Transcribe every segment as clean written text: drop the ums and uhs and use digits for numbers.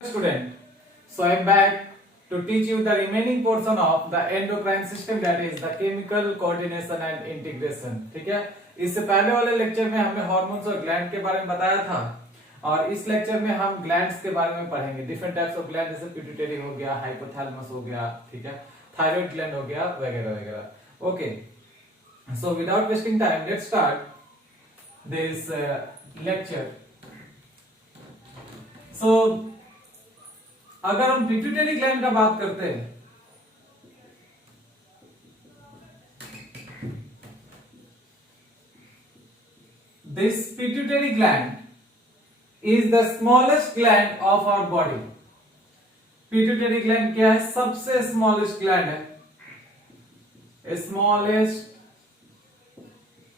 Student, so I am back to teach you the remaining portion of the endocrine system, that is the chemical coordination and integration. ठीक है, इससे पहले वाले lecture में हमने hormones और ग्लैंड के बारे में बताया था और इस लेक्चर में हम ग्लैंड्स के बारे में पढ़ेंगे। डिफरेंट टाइप्स ऑफ ग्लैंड, जैसे पिट्यूटरी हो गया, हाइपोथैलेमस हो गया, ठीक है, थायराइड ग्लैंड हो गया, वगैरह वगैरह। Okay, so without wasting time let's start this lecture. So अगर हम पिट्यूटरी ग्लैंड का बात करते हैं, this pituitary gland is the smallest gland of our body. Pituitary gland क्या है? सबसे स्मॉलेस्ट ग्लैंड है, स्मॉलेस्ट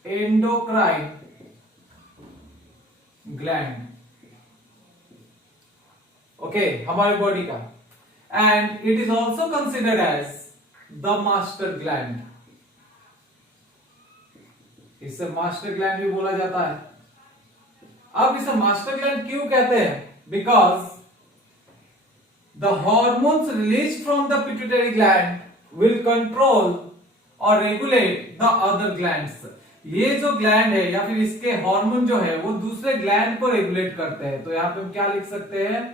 एंडोक्राइन ग्लैंड, ओके, हमारे बॉडी का। And it is also considered as the master gland. इसे मास्टर ग्लैंड भी बोला जाता है। अब इसे मास्टर ग्लैंड क्यों कहते हैं? Because the hormones release from the pituitary gland will control और रेगुलेट द अदर ग्लैंड्स। ये जो ग्लैंड है या फिर इसके हार्मोन जो है वो दूसरे ग्लैंड को रेगुलेट करते हैं। तो यहां पे हम क्या लिख सकते हैं?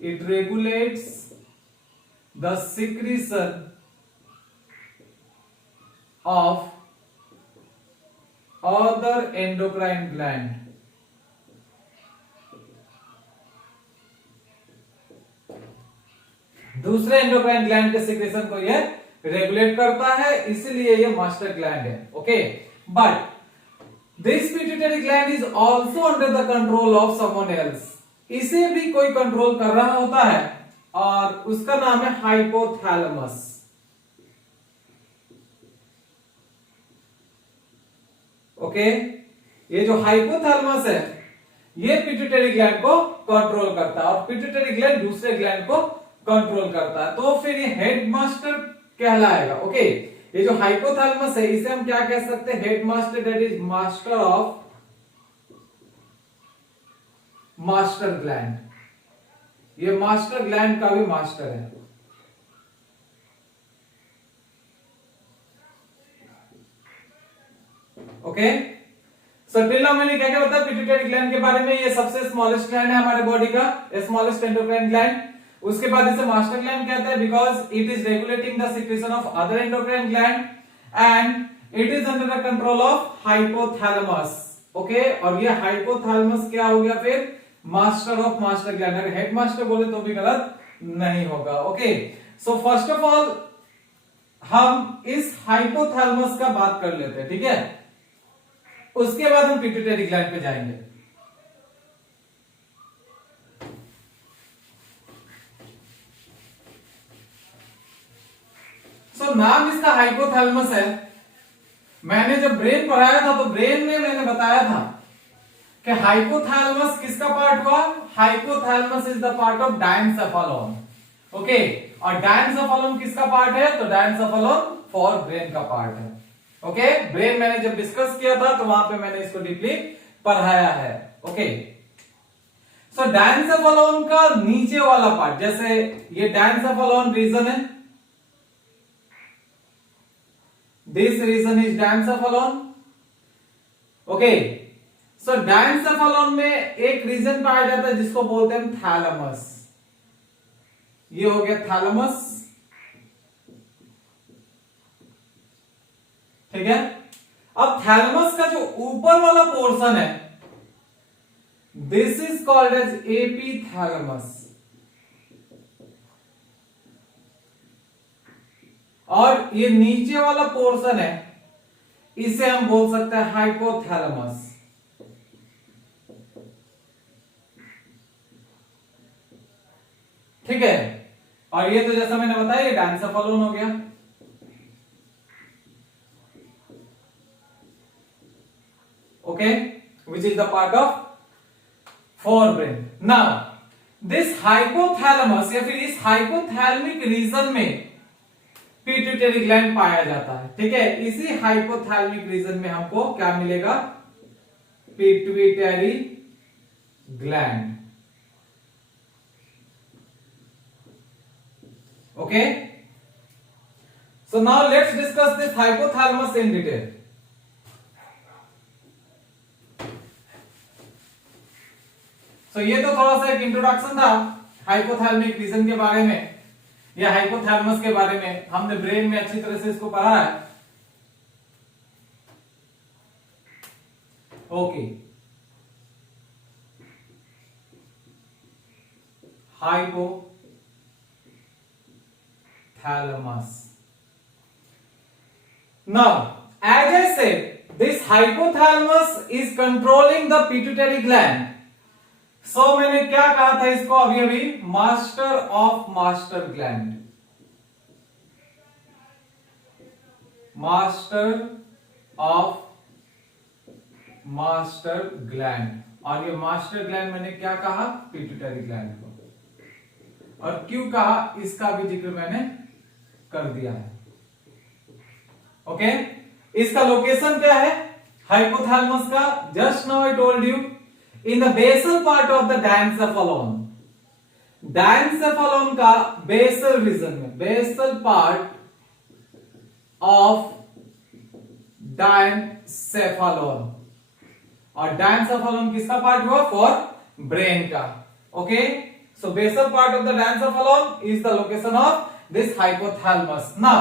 It regulates the secretion of other endocrine gland. दूसरे एंडोक्राइन ग्लैंड के सिक्रेशन को ये रेगुलेट करता है, इसलिए ये मास्टर ग्लैंड है। Okay, but this pituitary gland is also under the control of someone else. इसे भी कोई कंट्रोल कर रहा होता है और उसका नाम है हाइपोथैलेमस। ओके, ये जो हाइपोथैलेमस है ये पिट्यूटरी ग्लैंड को कंट्रोल करता है और पिट्यूटरी ग्लैंड दूसरे ग्लैंड को कंट्रोल करता है। तो फिर ये हेड मास्टर कहलाएगा। ओके, ये जो हाइपोथैलेमस है इसे हम क्या कह सकते हैं? Head master, that is master of master gland. ये मास्टर ग्लैंड का भी मास्टर है। ओके, सो टिल नाउ मैंने क्या क्या बताया पिट्यूटरी ग्लैंड के बारे में? ये सबसे स्मॉलेस्ट ग्लैंड है हमारे बॉडी का, स्मॉलेस्ट एंडोक्राइन ग्लैंड। उसके बाद इसे मास्टर ग्लैंड कहते हैं because it is regulating the secretion of other endocrine gland and it is under the control of hypothalamus. Okay, और ये हाइपोथैलेमस क्या हो गया फिर? Master of master gland. अगर हेड मास्टर बोले तो भी गलत नहीं होगा। Okay, so first of all हम इस हाइपोथैलेमस का बात कर लेते हैं, ठीक है? उसके बाद हम पिट्यूटरी ग्लैंड पे जाएंगे। सो नाम इसका हाइपोथैलेमस है। मैंने जब ब्रेन पढ़ाया था तो ब्रेन में मैंने बताया था कि हाइपोथैलेमस किसका पार्ट हुआ? Hypothalamus is the part of diencephalon. Okay, और डायनसेफालोन किसका पार्ट है? तो डायनसेफालोन फॉर ब्रेन का पार्ट है। ओके, ब्रेन मैंने जब डिस्कस किया था तो वहां पे मैंने इसको डीपली पढ़ाया है। ओके, सो डायनसेफालोन का नीचे वाला पार्ट, जैसे ये डायनसेफालोन रीजन है, दिस रीजन इज डायनसेफालोन। ओके, सो डायनसेफालोन में एक रीजन पाया जाता है जिसको बोलते हैं थैलेमस। ये हो गया थैलेमस, ठीक है? अब थैलेमस का जो ऊपर वाला पोर्शन है दिस इज कॉल्ड एज एपीथैलेमस, और ये नीचे वाला पोर्शन है इसे हम बोल सकते हैं हाइपोथैलेमस। ठीक है, और ये तो जैसा मैंने बताया ये डायनसेफालोन हो गया। Okay, which is the part of forebrain. Now this hypothalamus या फिर इस हाइपोथैलेमिक रीजन में पिट्यूटरी ग्लैंड पाया जाता है। ठीक है, इसी हाइपोथैलेमिक रीजन में हमको क्या मिलेगा? Pituitary gland. Okay, so now let's discuss this hypothalamus in detail. So ये तो थोड़ा सा एक इंट्रोडक्शन था हाइपोथैलेमिक रीजन के बारे में या हाइपोथैलेमस के बारे में। हमने ब्रेन में अच्छी तरह से इसको पढ़ा है। Okay, hypothalamus. Now, as I said, this hypothalamus is controlling the pituitary gland. So मैंने क्या कहा था इसको अभी अभी, master of master gland, master of master gland. और ये मास्टर ग्लैंड मैंने क्या कहा, पिट्यूटरी ग्लैंड को। और क्यों कहा इसका भी जिक्र मैंने कर दिया है। ओके, इसका लोकेशन क्या है हाइपोथैलेमस का, just now I told you, in the basal part of the diencephalon. Diencephalon का बेसल रीजन में, बेसल पार्ट ऑफ डायंसेफेलॉन। और डायंसेफेलॉन किसका पार्ट हुआ, फॉर ब्रेन का। Okay, so basal part of the diencephalon is the location of this hypothalamus. Now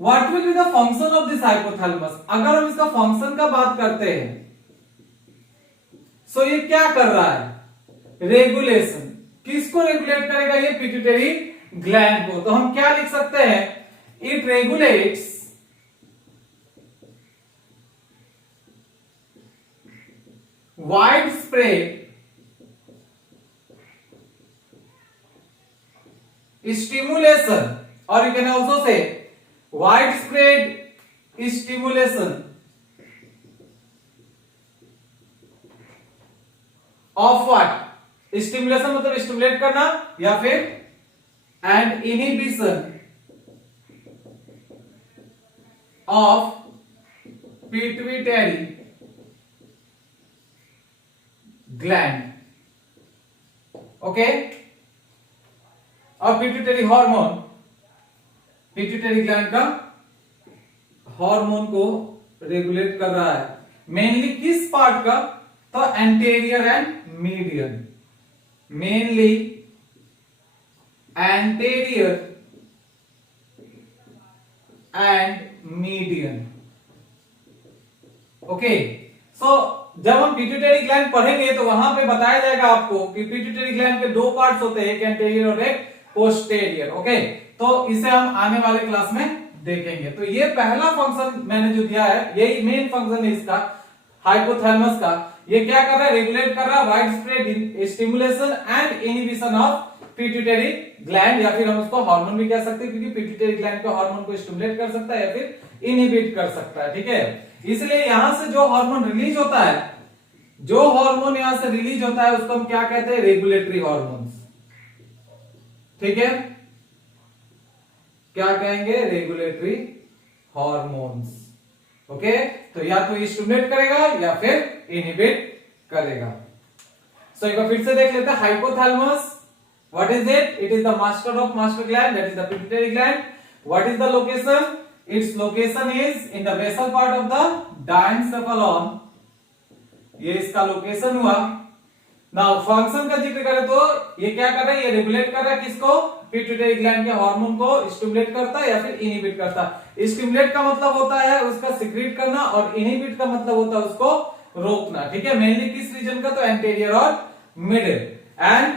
what will be the function of this hypothalamus? अगर हम इसका function का बात करते हैं, so ये क्या कर रहा है, रेगुलेशन। किसको रेगुलेट करेगा, ये पिट्यूटरी ग्लैंड को। तो हम क्या लिख सकते हैं, it regulates wide spread stimulation, or you can also say widespread stimulation of what, stimulation मतलब स्टिमुलेट करना या फिर and inhibition of pituitary gland. Okay, और पिट्यूटरी हार्मोन, पिट्यूटरी ग्लैंड का हार्मोन को रेगुलेट कर रहा है। मेनली किस पार्ट का, तो anterior and median, mainly anterior and median. Okay, so जब हम पिट्यूटरी ग्लैंड पढ़ेंगे तो वहां पे बताया जाएगा आपको कि पिट्यूटरी ग्लैंड के दो पार्ट्स होते हैं, एक एंटेरियर और एक पोस्टेरियर। ओके, तो इसे हम आने वाले क्लास में देखेंगे। तो ये पहला फंक्शन मैंने जो दिया है, यही मेन फंक्शन है इसका हाइपोथैलेमस का। ये क्या कर रहा है, रेगुलेट कर रहा है wide spread stimulation and inhibition of pituitary gland, या फिर हम उसको हार्मोन भी कह सकते हैं, क्योंकि पिट्यूटरी ग्लैंड का हार्मोन को स्टिमुलेट कर सकता है या फिर इनहिबिट कर सकता है। ठीक है, इसलिए यहां से जो हार्मोन रिलीज होता है, जो हार्मोन यहां से रिलीज होता है उसको हम क्या कहते हैं, रेगुलेटरी हार्मोन्स। ठीक है, क्या कहेंगे, रेगुलेटरी हार्मोन्स। ओके, तो या तो स्टिमुलेट करेगा या फिर इनहिबिट करेगा। सो एक बार फिर से देख लेते हैं, hypothalamus what is it, it is the master of master gland, that is the pituitary gland. What is the location, its location is in the basal part of the diencephalon. ये इसका location हुआ। Now function का जिक्र करें तो ये क्या कर रहा है, ये रेगुलेट कर रहा है किसको, पिट्यूटरी ग्लैंड के हार्मोन को स्टिमुलेट करता है या फिर इनहिबिट करता है। स्टिमुलेट का मतलब होता है उसका सिक्रीट करना और इनहिबिट का मतलब होता है उसको रोकना। ठीक है, मेनली किस रीजन का, तो एंटेरियर और middle. And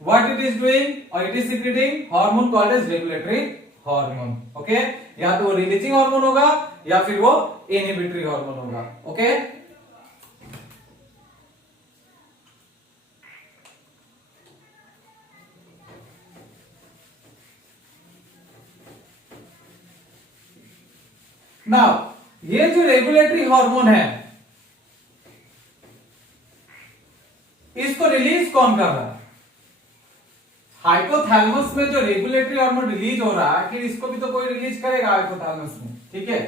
what it is doing, और it is secreting hormone called as regulatory hormone. Okay, या तो वो रिलीजिंग हार्मोन होगा या फिर वो इनहिबिटरी हार्मोन होगा। ओके, नाउ ये जो रेगुलेटरी हार्मोन है इसको रिलीज कौन कर रहा है, हाइपोथैलेमस में जो रेगुलेटरी हार्मोन रिलीज हो रहा है, फिर इसको भी तो कोई रिलीज करेगा हाइपोथैलेमस में। ठीक है,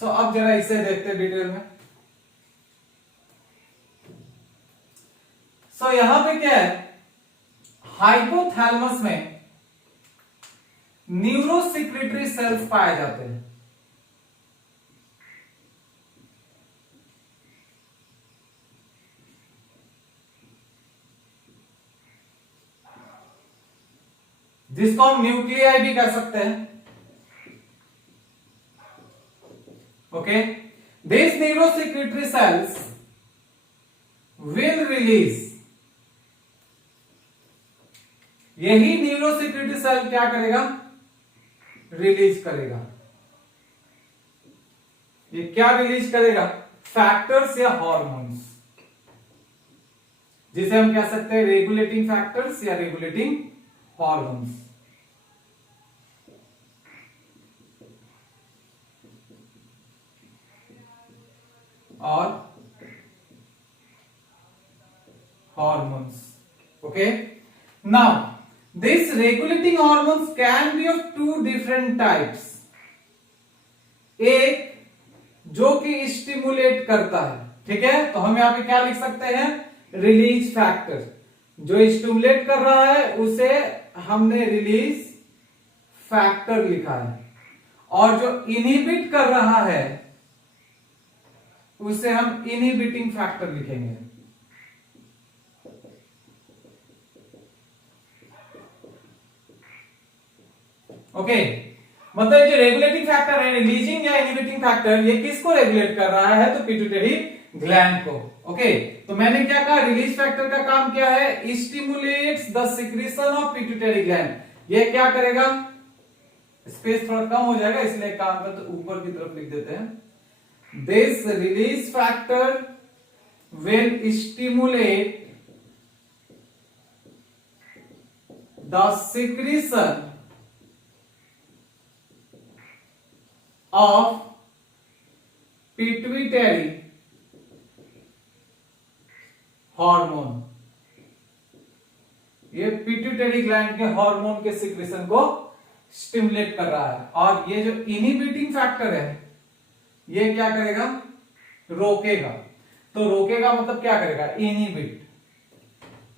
सो अब जरा इसे देखते हैं डिटेल में। सो यहां पे क्या है, हाइपोथैलेमस में न्यूरोसेक्रेटरी सेल्स पाए जाते हैं। जिसको हम न्यूक्लियाई भी कह सकते हैं। Okay, this neurosecretory cells will release, यही न्यूरोसेक्रेटरी सेल क्या करेगा, रिलीज करेगा। ये क्या रिलीज करेगा, फैक्टर्स या हार्मोन्स, जिसे हम कह सकते हैं रेगुलेटिंग फैक्टर्स या रेगुलेटिंग हार्मोन्स। और hormones. Okay, now this regulating hormones can be of two different types. एक जो कि स्टिमुलेट करता है, ठीक है, तो हम यहां पे क्या लिख सकते हैं, रिलीज फैक्टर। जो स्टिमुलेट कर रहा है उसे हमने रिलीज फैक्टर लिखा है, और जो इनहिबिट कर रहा है उसे हम इनहिबिटिंग फैक्टर लिखेंगे। ओके, मतलब जो रेगुलेटिंग फैक्टर है, रिलीजिंग या इनहिबिटिंग फैक्टर, ये किसको रेगुलेट कर रहा है, तो पिट्यूटरी ग्लैंड को। ओके, तो मैंने क्या कहा, रिलीज फैक्टर का काम क्या है, stimulates the secretion of pituitary gland. ये क्या करेगा, स्पेस थोड़ा कम हो जाएगा इसलिए काम कर, तो ऊपर की तरफ लिख देते हैं। This release factor will stimulate the secretion of pituitary hormone। ये पिट्यूटरी ग्लैंड के हार्मोन के सिक्रेशन को स्टिमुलेट कर रहा है। और ये जो इनहिबिटिंग फैक्टर है ये क्या करेगा, रोकेगा। तो रोकेगा मतलब क्या करेगा, inhibit,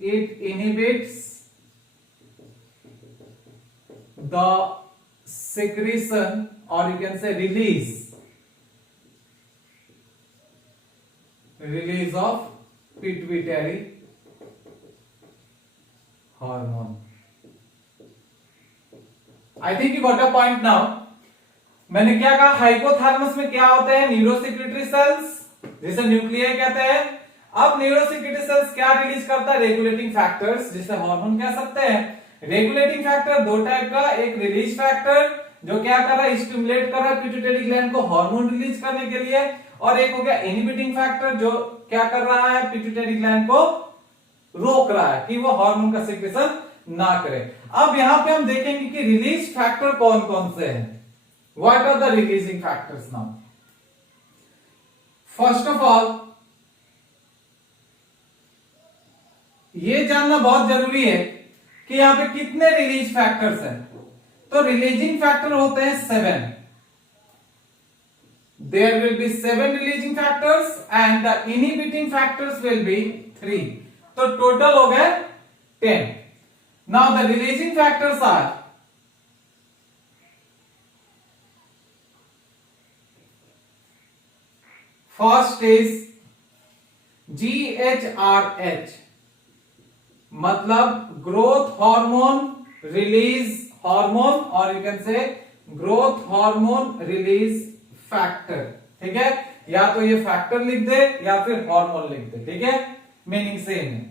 it inhibits the secretion, or you can say release of pituitary hormone. I think you got a point now. मैंने क्या कहा, हाइपोथैलेमस में क्या होते हैं, न्यूरोसेक्रेटरी सेल्स, जिसे न्यूक्लियाई कहते हैं। अब न्यूरोसेक्रेटरी सेल्स क्या रिलीज करता है, रेगुलेटिंग फैक्टर्स, जिसे हार्मोन कह सकते हैं। रेगुलेटिंग फैक्टर दो टाइप का, एक रिलीज फैक्टर जो क्या कर रहा है, स्टिमुलेट कर रहा है पिट्यूटरी ग्लैंड को हार्मोन रिलीज करने के लिए, और एक हो गया इनहिबिटिंग फैक्टर जो क्या कर रहा है, पिट्यूटरी ग्लैंड को रोक रहा है कि वो हार्मोन का सिक्रेशन ना करे। अब यहां पे हम देखेंगे कि रिलीज फैक्टर कौन कौन से हैं। What are the releasing factors now? First of all, ये जानना बहुत जरूरी है कि यहां पे कितने रिलीज फैक्टर्स हैं। तो रिलीजिंग फैक्टर होते हैं 7। There will be 7 releasing factors and the inhibiting factors will be 3. तो टोटल हो गए 10. Now the releasing factors are first is GHRH, मतलब ग्रोथ हार्मोन रिलीज हार्मोन, और you can say growth hormone release factor. ठीक है, या तो ये फैक्टर लिख दे या फिर हार्मोन लिख दे, ठीक है, मीनिंग सेम है।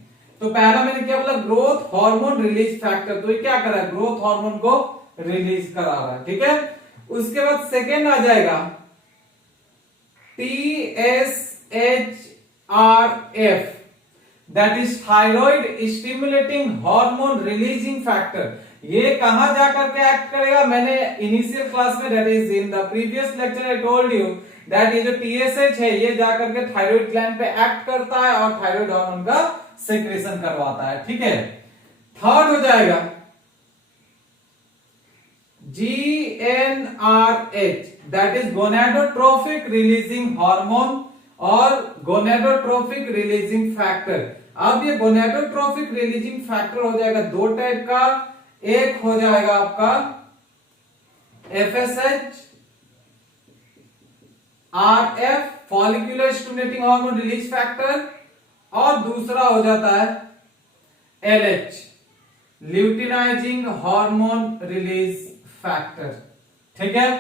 तो पहला मैंने क्या बोला, ग्रोथ हार्मोन रिलीज फैक्टर, तो ये क्या कर रहा है, ग्रोथ हार्मोन को रिलीज करा रहा है। ठीक है, उसके बाद सेकेंड आ जाएगा TSHRF, that is thyroid stimulating hormone releasing factor। ये कहां जाकर के एक्ट करेगा, मैंने इनिशियल क्लास में, that is in the previous lecture I told you that ये जो TSH है ये जाकर के थायराइड ग्लैंड पे एक्ट करता है और थायराइड हार्मोन का सिक्रेशन करवाता है। ठीक है, थर्ड हो जाएगा GnRH, that is gonadotrophic releasing hormone और gonadotrophic releasing factor। अब ये गोनेडोट्रोफिक रिलीजिंग फैक्टर हो जाएगा दो टाइप का, एक हो जाएगा आपका FSH RF follicular stimulating hormone release factor, और दूसरा हो जाता है LH luteinizing hormone release factor. ठीक है,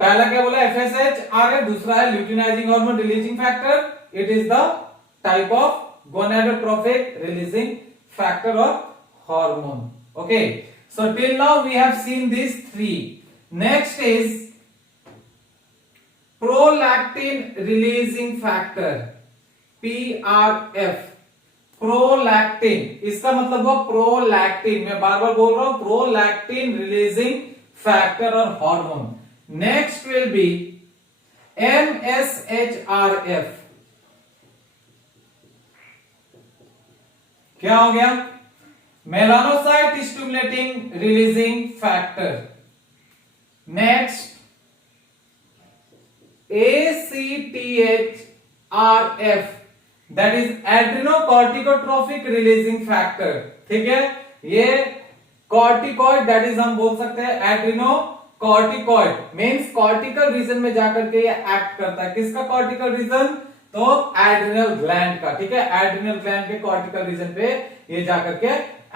पहला क्या बोला FSH RF, दूसरा है luteinizing hormone releasing factor. It is the type of gonadotropic releasing factor और hormone. Okay, so till now we have seen these three. Next is prolactin releasing factor PRF। Prolactin, इसका मतलब हुआ prolactin, मैं बार बार बोल रहा हूं प्रोलैक्टिन रिलीजिंग फैक्टर और hormone. Next will be MSHRF। क्या हो गया? Melanocyte stimulating releasing factor. Next ACTHRF, that is adrenocorticotropic releasing factor. ठीक है, ये कॉर्टिकॉइड, दैट इज हम बोल सकते हैं एड्रेनोकॉर्टिकॉइड, मींस कॉर्टिकल रीजन में जाकर के ये एक्ट करता है। किसका कॉर्टिकल रीजन? तो एड्रिनल ग्लैंड का। ठीक है, एड्रिनल ग्लैंड के कॉर्टिकल रीजन पे ये जाकर के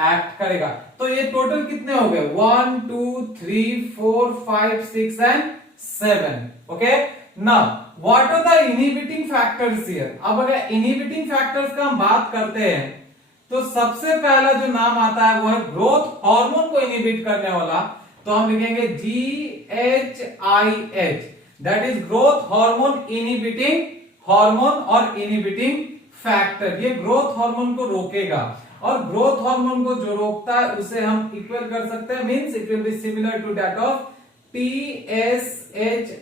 एक्ट करेगा। तो ये टोटल कितने हो गए? 1 2 3 4 5 6 and 7। Okay, now what are the inhibiting factors here? अब अगर इनहिबिटिंग फैक्टर्स का हम बात करते हैं तो सबसे पहला जो नाम आता है वो है ग्रोथ हार्मोन को इनहिबिट करने वाला, तो हम लिखेंगे GHIH, that is growth hormone inhibiting hormone और इनहिबिटिंग फैक्टर। ये ग्रोथ हार्मोन को रोकेगा, और ग्रोथ हार्मोन को जो रोकता है उसे हम इक्वल कर सकते हैं, means it will be similar to that of TSHIF,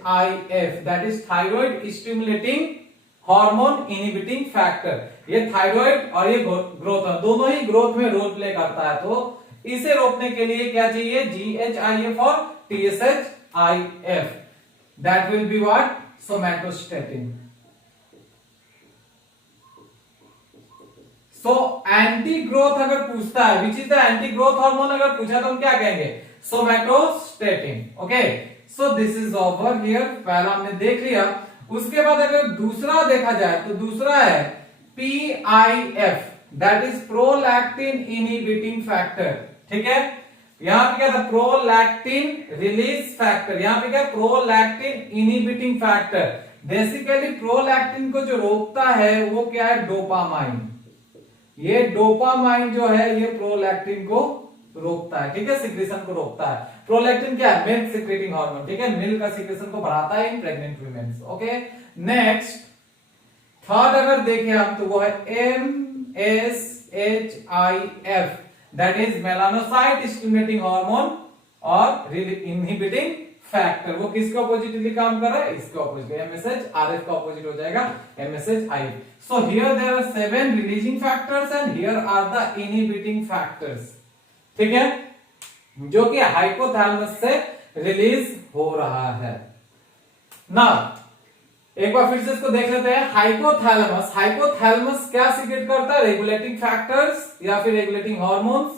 that is thyroid stimulating hormone inhibiting factor. ये थायराइड और ये ग्रोथ, दोनों ही ग्रोथ में रोल प्ले करता है। तो इसे रोकने के लिए क्या चाहिए? GHIF और TSHIF, that will be what? Somatostatin. So anti growth अगर पूछता है, which is the anti growth hormone अगर पूछा तो हम क्या कहेंगे? Somatostatin. Okay, so this is over here, पहला हमने देख लिया। उसके बाद अगर दूसरा देखा जाए तो दूसरा है PIF, that is prolactin inhibiting factor. ठीक है, यहां पे क्या था? प्रोलैक्टिन रिलीज फैक्टर, यहां पे क्या? Prolactin inhibiting factor. Basically prolactin को जो रोकता है वो क्या है? डोपामाइन। ये डोपामाइन जो है ये प्रोलैक्टिन को रोकता है। ठीक है, सिक्रेशन को रोकता है। प्रोलैक्टिन क्या है? Milk secreting hormone. ठीक है, मिल्क का सिक्रेशन को बढ़ाता है in pregnant womens. Okay, next third अगर देखें हम तो वो है MSHIF, that is melanocyte stimulating hormone और इनहिबिटिंग फैक्टर। वो किसके ऑपोजिटली काम कर रहा है? इसके ऑपोजिट। MSHRF का ऑपोजिट हो जाएगा MSHIF। So here there are 7 releasing factors and here are the inhibiting factors. ठीक है, जो कि हाइपोथैलेमस से रिलीज हो रहा है। नाउ एक बार फिर से इसको देख लेते हैं। हाइपोथैलेमस, हाइपोथैलेमस क्या सीक्रेट करता है? रेगुलेटिंग फैक्टर्स या फिर रेगुलेटिंग हार्मोन्स।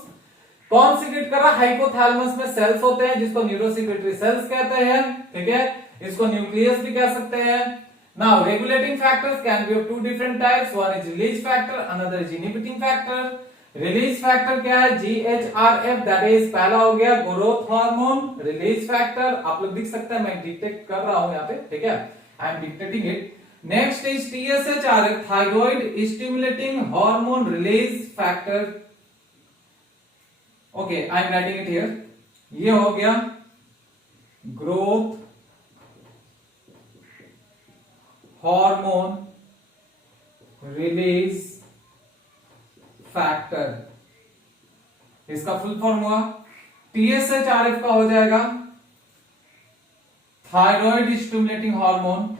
कौन सीक्रेट कर रहा है? हाइपोथैलेमस में सेल्स होते हैं जिसको न्यूरोसेक्रेटरी सेल्स कहते हैं। ठीक है, इसको न्यूक्लियस भी कह सकते हैं। Now regulating factors can be of two different types, one is release factor, another is inhibiting factor. Release factor क्या है? GHRF, दैट इज पहला हो गया ग्रोथ हार्मोन रिलीज फैक्टर। आप लोग देख सकते हैं, मैं डिटेक्ट कर रहा हूं यहाँ पे। ठीक है, I am detecting it. Next is TSHRF, thyroid stimulating hormone release factor. Okay, I am writing it here. ये हो गया ग्रोथ हार्मोन रिलीज फैक्टर। इसका फुल फॉर्म हुआ TSHRF का हो जाएगा thyroid stimulating hormone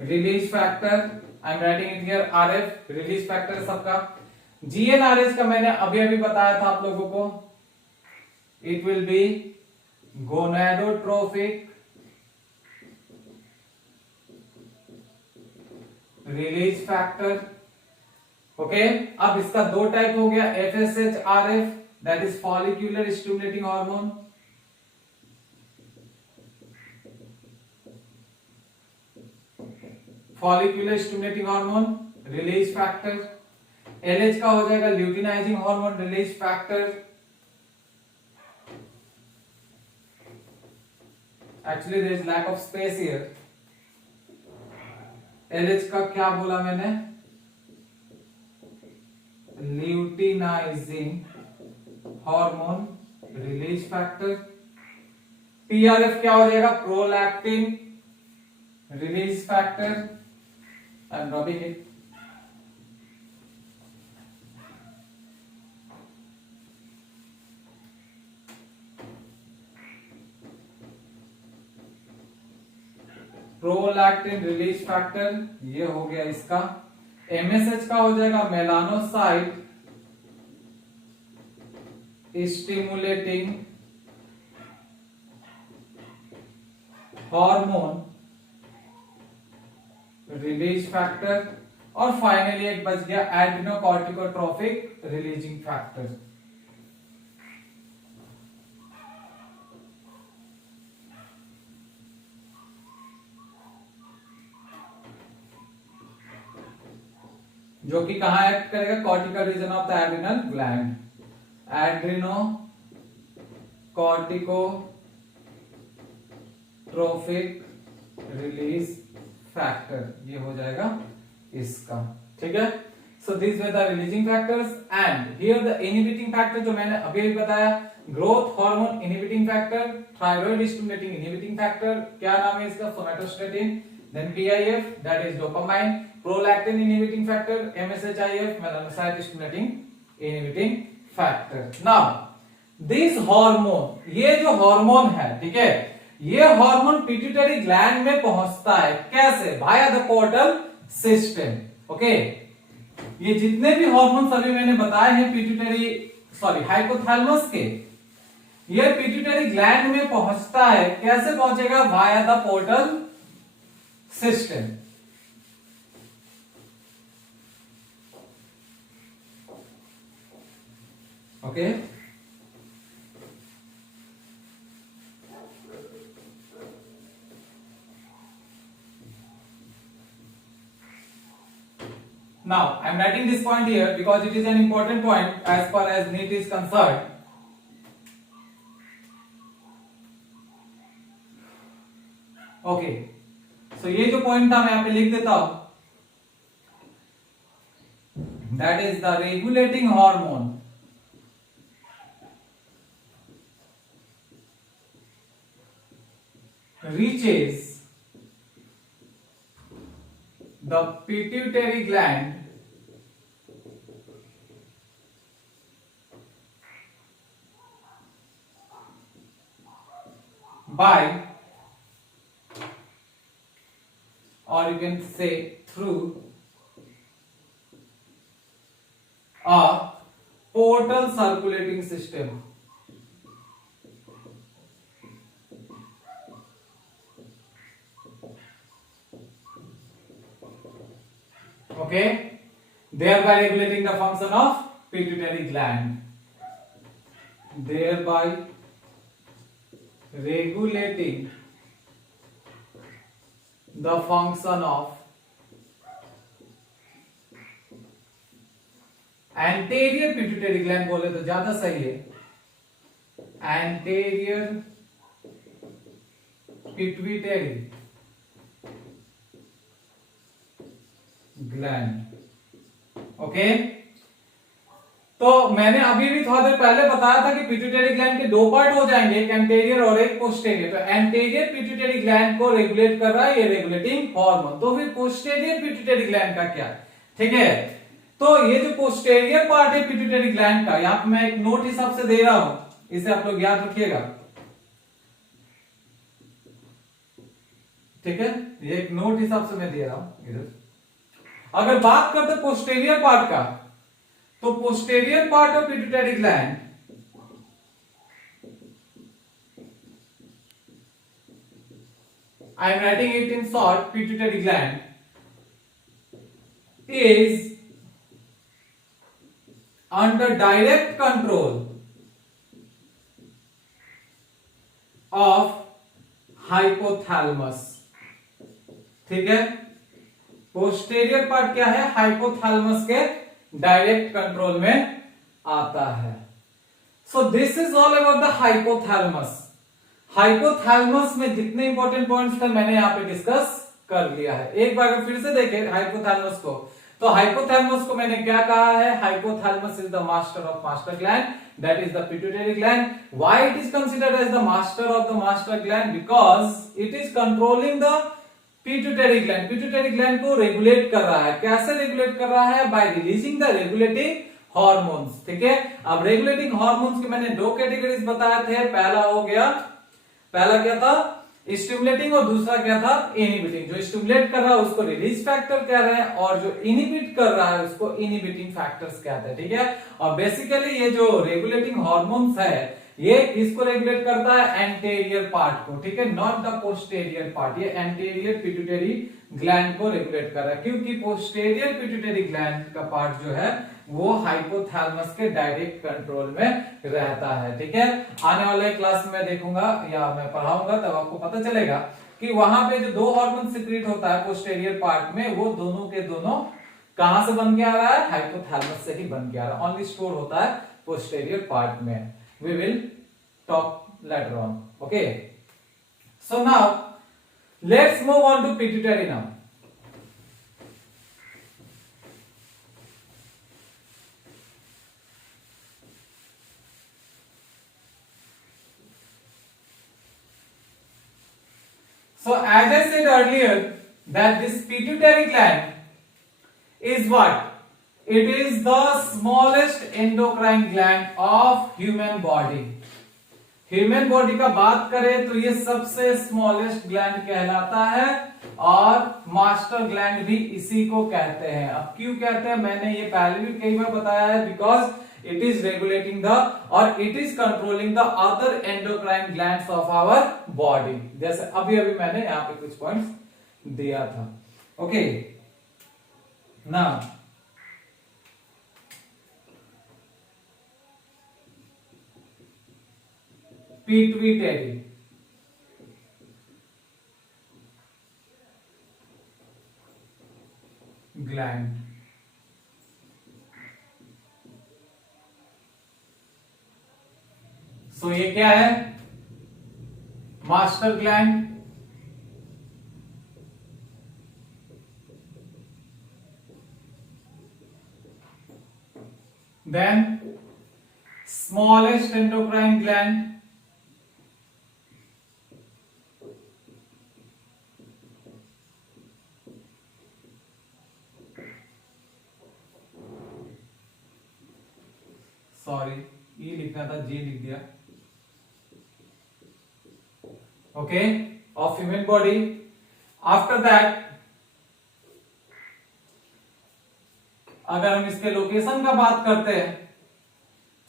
release factor. I am writing it here RF, release factor सबका। GnRH का मैंने अभी अभी बताया था आप लोगों को, it will be gonadotrophic release factor. Okay, अब इसका दो टाइप हो गया, FSH-RF that is follicular stimulating hormone, follicular stimulating hormone release factor. LH का हो जाएगा luteinising hormone release factor. Actually there is lack of space here. LH का क्या बोला मैंने, luteinising hormone release factor. TRF क्या हो जाएगा, prolactin release factor. I am dropping it. Prolactin release factor, ये हो गया इसका। MSH का हो जाएगा melanocyte stimulating hormone release factor. और फाइनली एक बच गया एड्रेनोकॉर्टिकोट्रोफिक रिलीजिंग फैक्टर। जो कि कहां एक्ट करेगा, cortical region of the adrenal gland, adrenocorticotropic release factor, ये हो जाएगा इसका। ठीक है, so this were the releasing factors and here the inhibiting factor जो मैंने अभी भी बताया, growth hormone inhibiting factor, thyroid stimulating inhibiting factor, क्या नाम है इसका, somatostatin. Then PIF that is dopamine, prolactin inhibiting factor, MSH-IF melanocyte stimulating inhibiting factor. Now this hormone, ये जो हार्मोन है, ठीक है, ये हार्मोन पिट्यूटरी ग्लैंड में पहुंचता है कैसे, via the portal system. Okay, ये जितने भी हार्मोन अभी मैंने बताए हैं पिट्यूटरी हाइपोथैलेमस के, ये पिट्यूटरी ग्लैंड में पहुंचता है, कैसे पहुंचेगा, via the portal system. Okay, now I am writing this point here because it is an important point as far as NEET is concerned. Okay, so ये जो पॉइंट था मैं यहां पे लिख देता हूं, that is the regulating hormone reaches the pituitary gland by, or you can say through, a portal circulating system. Okay, thereby regulating the function of pituitary gland, thereby regulating the function of anterior pituitary gland, बोले तो ज्यादा सही है, anterior pituitary gland. Okay, तो मैंने अभी भी थोड़ा देर पहले बताया था कि पिट्यूटरी ग्लैंड के दो पार्ट हो जाएंगे, एक एंटेरियर और एक पोस्टेरियर। तो एंटेरियर पिट्यूटरी ग्लैंड को रेगुलेट कर रहा है ये रेगुलेटिंग हार्मोन, तो फिर पोस्टेरियर पिट्यूटरी ग्लैंड का क्या, ठीक है। तो ये जो पोस्टेरियर पार्ट है पिट्यूटरी ग्लैंड का, यहां पे मैं एक नोट हिसाब से दे रहा हूं, इसे आप लोग याद रखिएगा, ठीक है, ये एक नोट हिसाब से मैं दे रहा हूं इधर। अगर बात करते पोस्टेरियर पार्ट का, तो posterior part of pituitary gland I am writing it in short. Pituitary gland is under direct control of hypothalamus. ठीक है, पोस्टेरियर पार्ट क्या है, हाइपोथैलेमस के डायरेक्ट कंट्रोल में आता है. So this is all about the hypothalamus. Hypothalamus में जितने इंपॉर्टेंट पॉइंट्स थे मैंने यहाँ पे डिस्कस कर लिया है. एक बार फिर से देखें हाइपोथैलेमस को. तो हाइपोथैलेमस को मैंने क्या कहा है, hypothalamus is the master of master gland, that is the pituitary gland. Why it is considered as the master of the master gland? Because it is controlling the pituitary gland. pituitary gland को regulate कर रहा है. कैसे regulate कर रहा है, by releasing the regulating hormones. ठीक है, अब रेगुलेटिंग हार्मोन्स के मैंने दो कैटेगरीज बताए थे. पहला क्या था, स्टिमुलेटिंग, और दूसरा क्या था, इनिबिटिंग. जो स्टिमुलेट कर रहा है उसको रिलीज फैक्टर कह रहे हैं, और जो इनिबिट कर रहा है उसको इनिबिटिंग फैक्टर्स कहते हैं. ठीक है, और बेसिकली ये जो रेगुलेटिंग हार्मोन्स है ये किसको रेगुलेट करता है, एंटेरियर पार्ट को. ठीक है, नॉट द पोस्टेरियर पार्ट. ये एंटेरियर पिट्यूटरी ग्लैंड को रेगुलेट कर रहा है, क्योंकि पोस्टेरियर पिट्यूटरी ग्लैंड का पार्ट जो है वो हाइपोथैलेमस के डायरेक्ट कंट्रोल में रहता है. ठीक है, आने वाले क्लास में देखूंगा या मैं पढ़ाऊंगा तब आपको पता चलेगा कि वहां पे जो दो हार्मोन सिक्रीट होता है पोस्टेरियर पार्ट में, वो दोनों के दोनों कहां से बन के आ रहा है, हाइपोथैलेमस से ही बन के आ रहा है. ओनली स्टोर होता है पोस्टेरियर पार्ट में. We will talk later on. Okay. So now let's move on to pituitary now. So as I said earlier that this pituitary gland is what? It is the smallest endocrine gland of human body. Human body का बात करें तो ये सबसे smallest gland कहलाता है, और master gland भी इसी को कहते हैं. अब क्यों कहते हैं, मैंने ये पहले भी कई बार बताया है. Because it is regulating the और it is controlling the other endocrine glands of our body. जैसे अभी अभी मैंने यहाँ पे कुछ पॉइंट्स दिया था. Okay, now pituitary gland. सो ये क्या है, master gland. Then smallest endocrine gland. Sorry, ये लिखना था, जी लिख दिया. Okay, of human body. After that अगर हम इसके लोकेशन का बात करते हैं,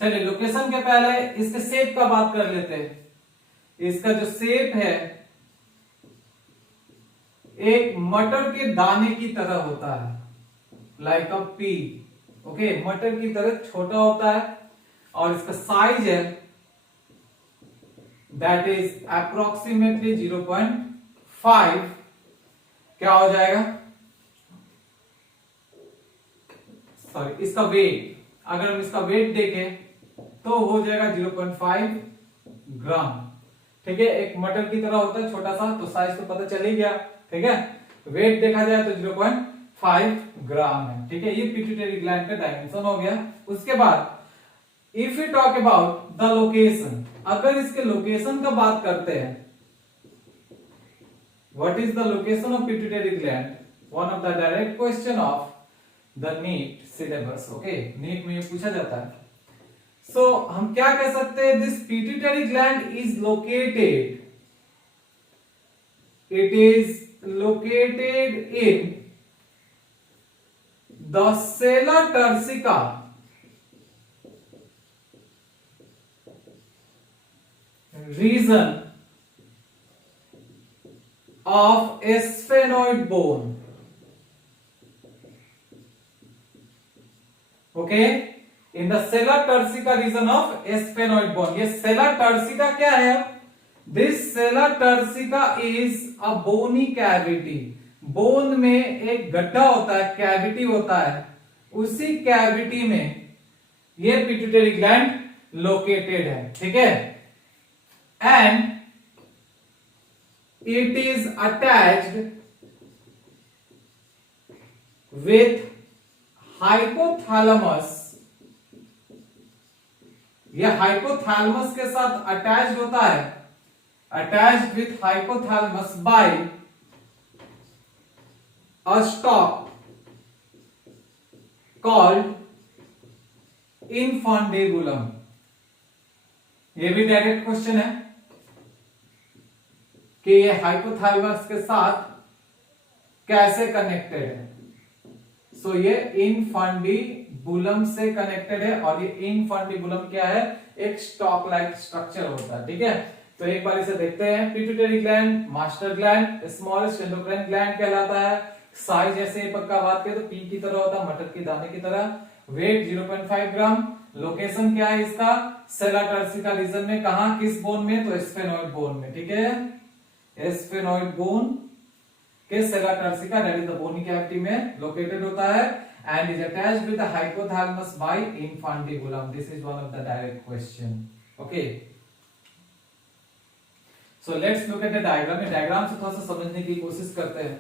चलिए लोकेशन के पहले इसके शेप का बात कर लेते हैं. इसका जो शेप है एक मटर के दाने की तरह होता है, लाइक अ पी. ओके, मटर की तरह छोटा होता है, और इसका साइज है दैट इज अप्रोक्सीमेटली 0.5. क्या हो जाएगा, सॉरी, इसका वेट, अगर हम इसका वेट देखें तो हो जाएगा 0.5 ग्राम. ठीक है, एक मटर की तरह होता है छोटा सा, तो साइज तो पता चल ही गया. ठीक है, वेट देखा जाए तो 0.5 ग्राम है. ठीक है, ये पिट्यूटरी ग्लैंड का डायमेंशन हो गया. उसके बाद if you talk about the location, अगर इसके लोकेशन का बात करते हैं, what is the location of pituitary gland, one of the direct question of the NEET syllabus. Okay, NEET में ये पूछा जाता है. सो हम क्या कह सकते हैं, this pituitary gland is located, it is located in the sella turcica region of sphenoid bone. Okay, in the sella turcica region of sphenoid bone. ये sella turcica क्या है? This sella turcica is a bony cavity. Bone में एक गड्ढा होता है, cavity होता है, उसी कैविटी में ये पिट्यूटरी ग्लैंड लोकेटेड है, ठीक है। And it is attached with hypothalamus. यह हाइपोथैलेमस के साथ अटैच्ड होता है, attached with hypothalamus by a stalk called infundibulum. ये भी डायरेक्ट क्वेश्चन है कि ये हाइपोथैलेमस के साथ कैसे कनेक्टेड है। सो ये इनफंडिबुलम से कनेक्टेड है, और ये इनफंडिबुलम क्या है? एक स्टॉक लाइक स्ट्रक्चर होता है, ठीक है। तो एक बार इसे देखते हैं। Pituitary gland, master gland, smallest endocrine gland कहलाता है। साइज ऐसे पक्का बात करें तो पी की तरह होता है, मटर के दाने की तरह। वेट 0.5 ग्राम। लोकेशन क्या है इसका? सेला टर्सिका रीजन में। कहा? किस बोन में? तो स्फेनोइड बोन में, ठीक है। स्फेनोइड बोन के sella turcica, that is the bony cavity में लोकेटेड होता है, and is attached with the hypothalamus by infundibulum. This is one of the direct question. Okay, so let's look at the diagram. Diagram से थोड़ा सा समझने की कोशिश करते हैं।